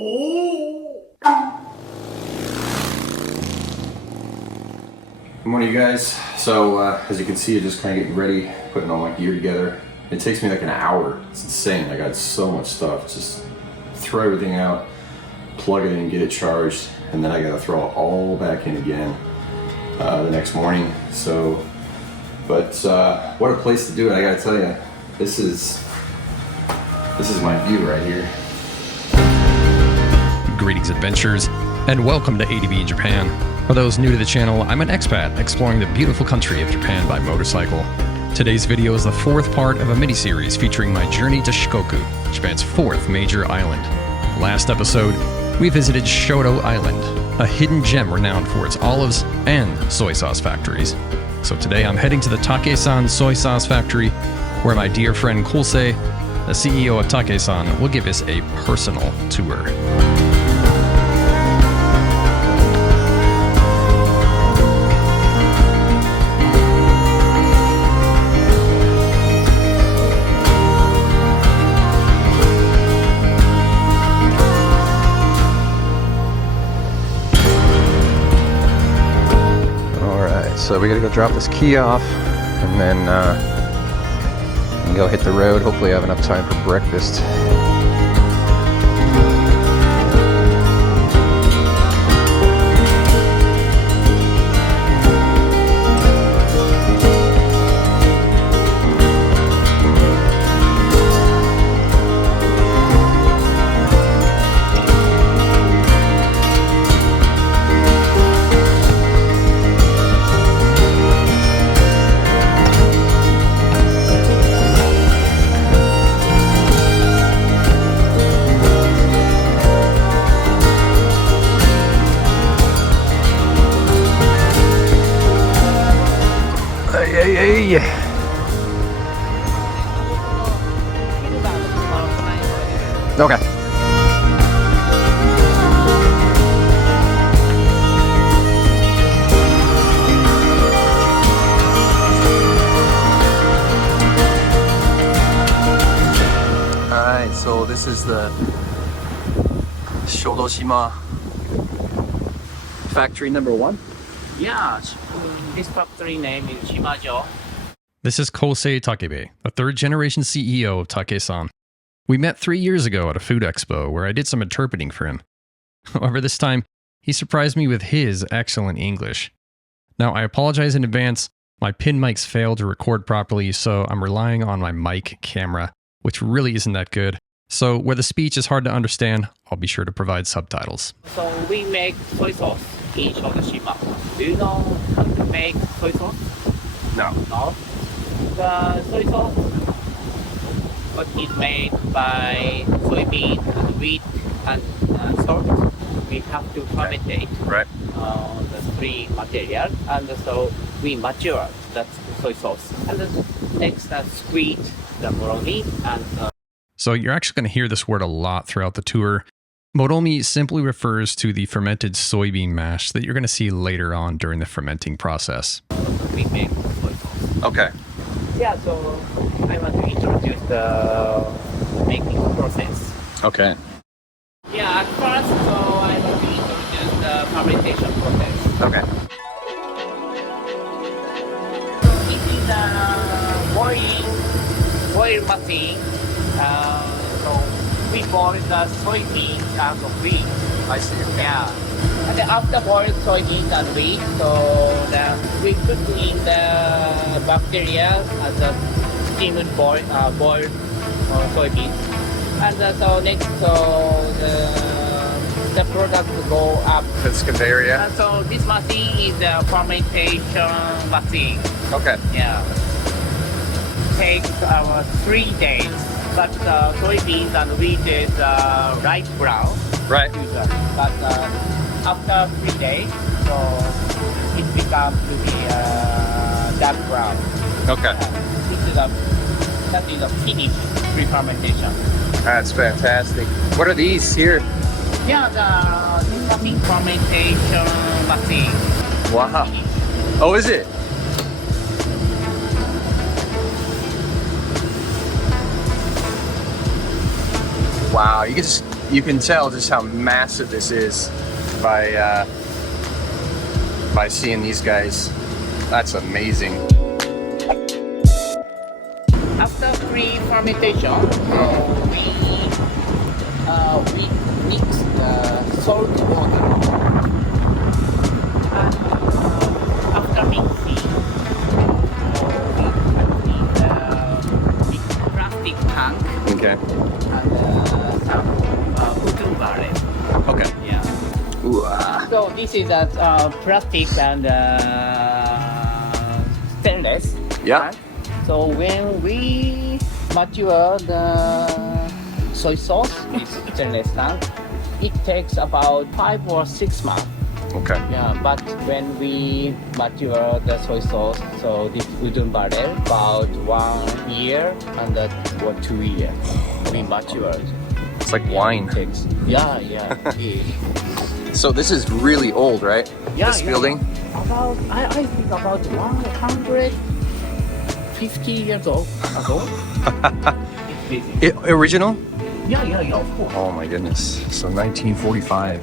Good morning, you guys. So, as you can see, I'm just kind of getting ready, putting all my gear together. It takes me like an hour. It's insane. I got so much stuff. Just throw everything out, plug it in, get it charged, and then I gotta throw it all back in again the next morning. So, but what a place to do it! I gotta tell you, this is my view right here. Greetings, adventurers, and welcome to ADVinJapan. For those new to the channel, I'm an expat exploring the beautiful country of Japan by motorcycle. Today's video is the fourth part of a mini-series featuring my journey to Shikoku, Japan's fourth major island. Last episode, we visited Shodo Island, a hidden gem renowned for its olives and soy sauce factories. So today I'm heading to the Takesan Soy Sauce Factory, where my dear friend Kosei, the CEO of Takesan, will give us a personal tour. So we gotta go drop this key off, and then go hit the road. Hopefully I have enough time for breakfast. Hey. Okay. Alright, so this is the Shodo factory number 1. Yeah, this factory name is Shimajo. This is Kosei Takebe, the third-generation CEO of Takesan. We met 3 years ago at a food expo where I did some interpreting for him. However, this time, he surprised me with his excellent English. Now, I apologize in advance. My pin mics failed to record properly, so I'm relying on my mic camera, which really isn't that good. So where the speech is hard to understand, I'll be sure to provide subtitles. So we make soy sauce in Shodoshima. Do you know how to make soy sauce? No. No? The soy sauce what is made by soybean and wheat and salt. We have to fermentate Right. the three materials, and so we mature that soy sauce. And then next squeeze the moromi and So you're actually going to hear this word a lot throughout the tour. Moromi simply refers to the fermented soybean mash that you're going to see later on during the fermenting process. we make soy sauce. Okay. Yeah, so I want to introduce the making process. Okay. Yeah, at first, so I want to introduce the fermentation process. Okay. This is the boil machine. So we boil the soybeans and wheat. I see. Okay. Yeah. And then after boil soybeans and wheat, so we put in the bacteria as a steamed boiled soybeans. And so next, so the product go up. This conveyor, yeah? And so this machine is a fermentation machine. Okay. Yeah. Takes 3 days. But soybeans and wheat is light brown. Right. But after 3 days, so it becomes to be dark brown. Okay. That is a finished pre-fermentation. That's fantastic. What are these here? Yeah, the incoming fermentation machine. Wow. Oh, is it? Wow, you can just You can tell just how massive this is by seeing these guys. That's amazing. After pre-fermentation, we mix the salt water. And after mixing, we put in the big plastic tank Okay. and some wooden barrel. Okay. Yeah. Ooh, So this is a plastic and stainless. Yeah. tank. So when we mature the soy sauce, this stainless tank, it takes about 5 or 6 months. Okay. Yeah, but when we mature the soy sauce, so this wooden barrel, about 1 year and or 2 years, we matured. It's like wine. It takes, yeah. it is. So this is really old, right? Yeah, This yeah. building? About, I think about 150 years old ago. It's busy. Original? Yeah, of course. Oh my goodness. So 1945.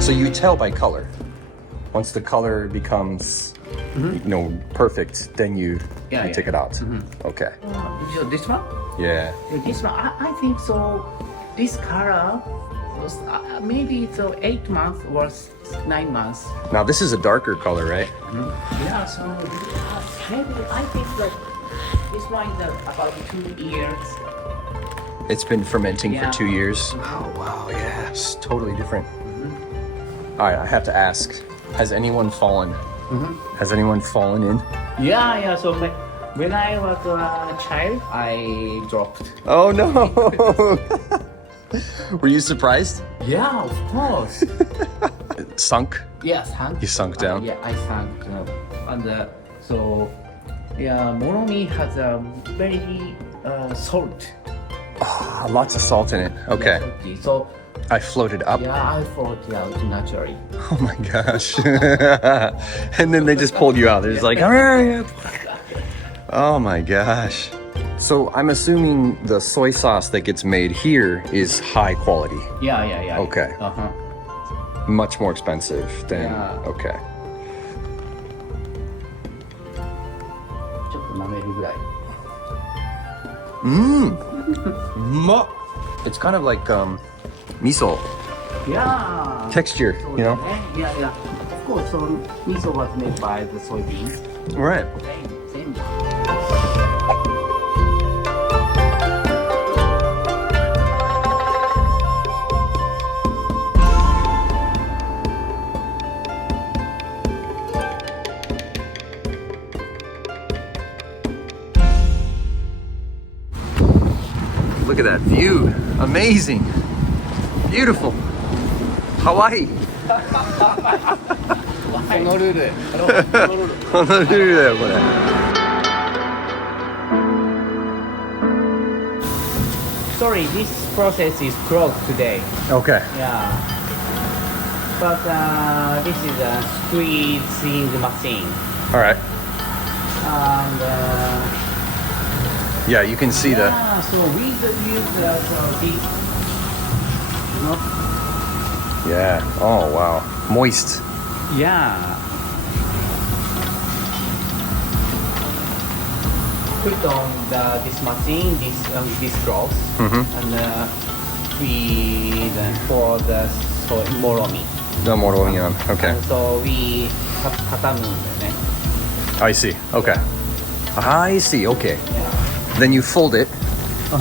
So you tell by color. Once the color becomes, perfect, then you Yeah, take it out. Okay. So this one? Yeah. This one, I think so. This color was maybe so 8 months or 9 months. Now this is a darker color, right? Yeah, so maybe I think that this one is about 2 years. It's been fermenting Yeah. for 2 years. Oh wow, yeah, it's totally different. All right, I have to ask: has anyone fallen? Has anyone fallen in? Yeah. So when I was a child, I dropped. Oh no! Were you surprised? Yeah, of course. Sunk? Yeah, sunk. You sunk down? Yeah, I sunk. And so, yeah, Moromi has a very salt. Ah, lots of salt in it. Okay, Salty. So, I floated up. yeah, I floated out naturally. Oh my gosh! And then they just pulled you out. They're just like, all right. Oh my gosh! So I'm assuming the soy sauce that gets made here is high quality. Yeah. Okay. Much more expensive than. Yeah. Okay. ちょっと舐めるぐらい。It's kind of like miso Yeah. texture, you know? Yeah. Of course, so miso was made by the soybeans. Right. Same. Look at that view. Amazing. Beautiful. Hawaii. ホノルル。 호놀룰루예요, 그래. Sorry, this process is closed today. Okay. Yeah. But this is a squeezing machine. All right. And Yeah, you can see the. yeah, so we use this. Yeah. Oh wow. Moist. Yeah. Put on this machine, this cloth, and we pour the moromi. No more rolling on. Okay. And so we 畳むんだよね。I see. Okay. I see. Okay. Then you fold it. Or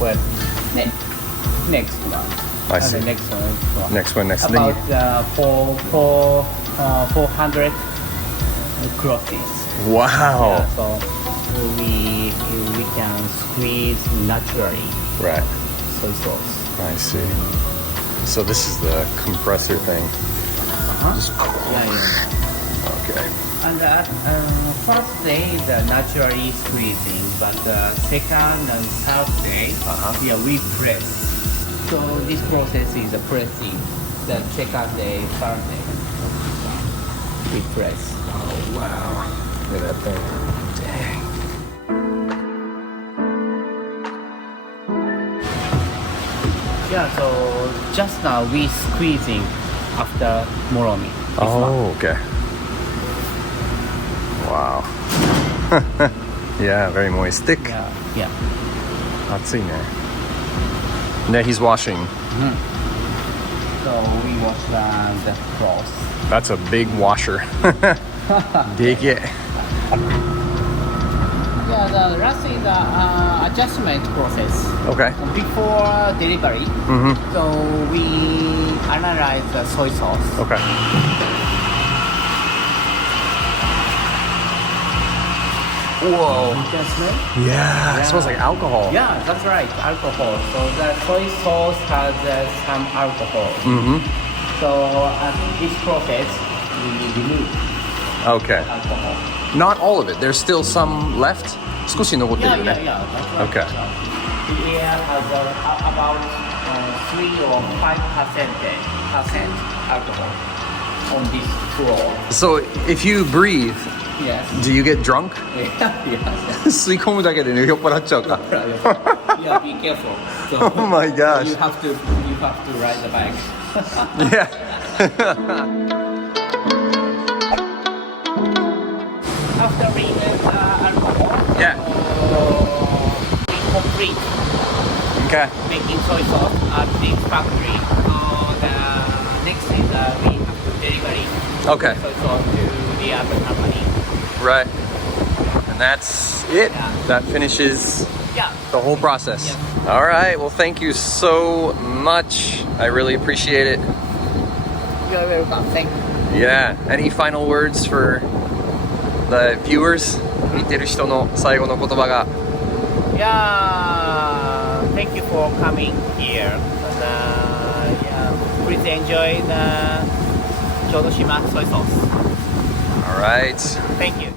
well, next one. I And see. the next one. Next one. Next. Then you. About 400 crosses. Wow. So we can squeeze naturally Right. soy sauce. I see. So this is the compressor thing. Just. Yeah. Okay. And first day is naturally squeezing, but second and third day, yeah, we press. So this process is pressing the second day, third day. Big place. Oh, wow. Look at that thing. Dang. Yeah, so just now we squeezing after moromi. Oh, okay. Wow. Yeah, very moist. Thick. Yeah. 熱いね。ね、he's washing. So we wash the clothes. That's a big washer. Dig it. Yeah, the last is the adjustment process. Okay. Before delivery, so we analyze the soy sauce. Okay. Whoa. You can smell? Yeah, it smells like alcohol. Yeah, that's right, alcohol. So the soy sauce has some alcohol. So at this process, we remove Okay. alcohol. Not all of it. There's still some left. 少し残ってるよね。 Yeah, that's right. Okay. So the air has about 3 or 5% alcohol on this floor. So if you breathe, Yes. do you get drunk? Yes. 吸い込むだけでね酔っ払っちゃうか。Yeah, be careful. So Oh my gosh. you have to ride the bike. Yeah. After remove alcohol, Yeah. we complete Okay. making soy sauce at this factory. So the next is we have to delivery Okay. soy sauce to the other company. Right. And that's it. Yeah. That finishes Yeah. the whole process. Yes. All right. Well, thank you so much. I really appreciate it. You're welcome. Thank you. Yeah. Any final words for the viewers? 見てる人の最後の言葉が。Yeah. Thank you for coming here. And, yeah. Please enjoy the Shodo soy sauce. All right. Thank you.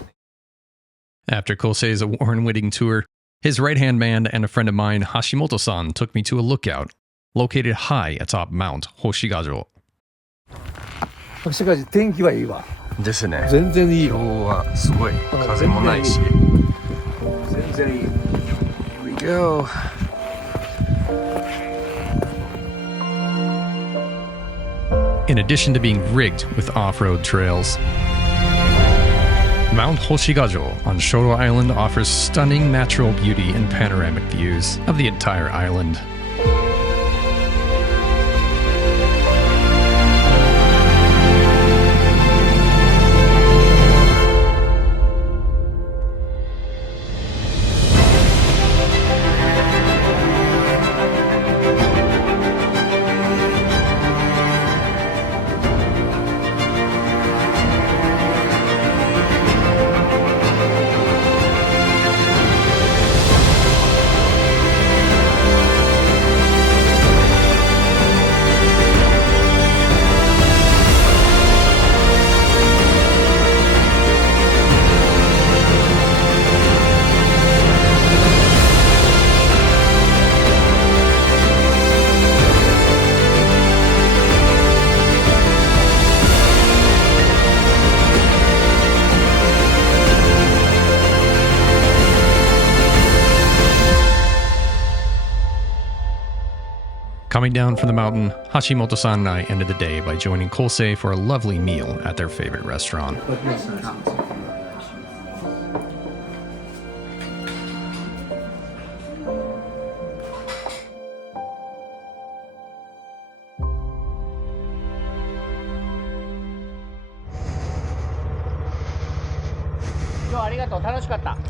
After Kosei's award-winning tour, his right-hand man and a friend of mine, Hashimoto-san, took me to a lookout located high atop Mount Hoshigajo. しかし天気はいいわ。ですね。全然いいよ。今日はすごい風もないし。全然いい。 Here we go. In addition to being rigged with off-road trails, Mount Hoshigajo on Shodo Island offers stunning natural beauty and panoramic views of the entire island. Coming down from the mountain, Hashimoto-san and I ended the day by joining Kosei for a lovely meal at their favorite restaurant. Thank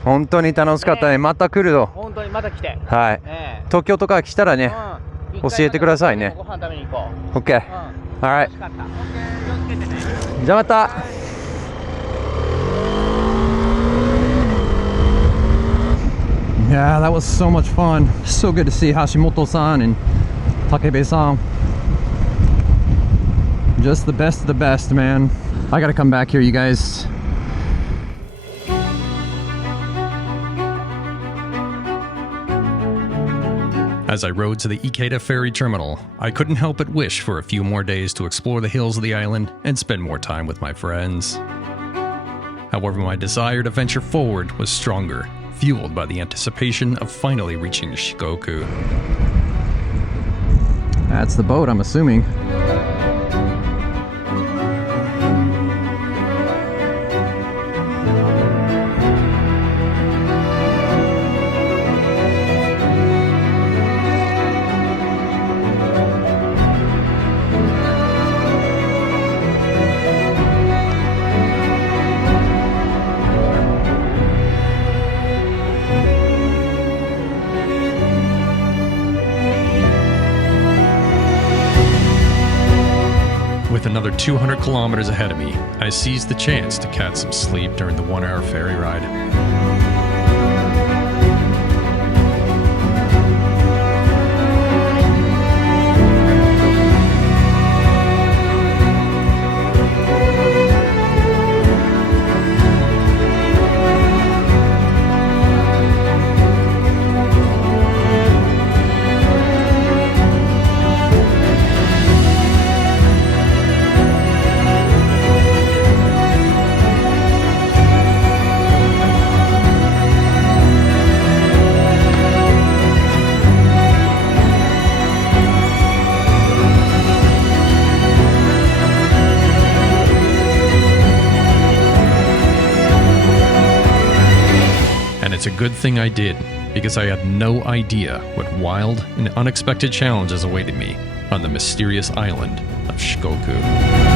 本当に楽しかったね。また来るよ。はい。東京とか来たらね、教えてくださいね。OK。Alright。じゃあまた。Yeah, that was so much fun. So good to see Hashimoto-san and Takebe-san. Just the best of the best, man. I gotta come back here, you guys. As I rode to the Ikeda ferry terminal, I couldn't help but wish for a few more days to explore the hills of the island and spend more time with my friends. However, my desire to venture forward was stronger, fueled by the anticipation of finally reaching Shikoku. That's the boat, I'm assuming. With another 200 kilometers ahead of me, I seized the chance to catch some sleep during the 1-hour ferry ride. And it's a good thing I did, because I had no idea what wild and unexpected challenges awaited me on the mysterious island of Shikoku.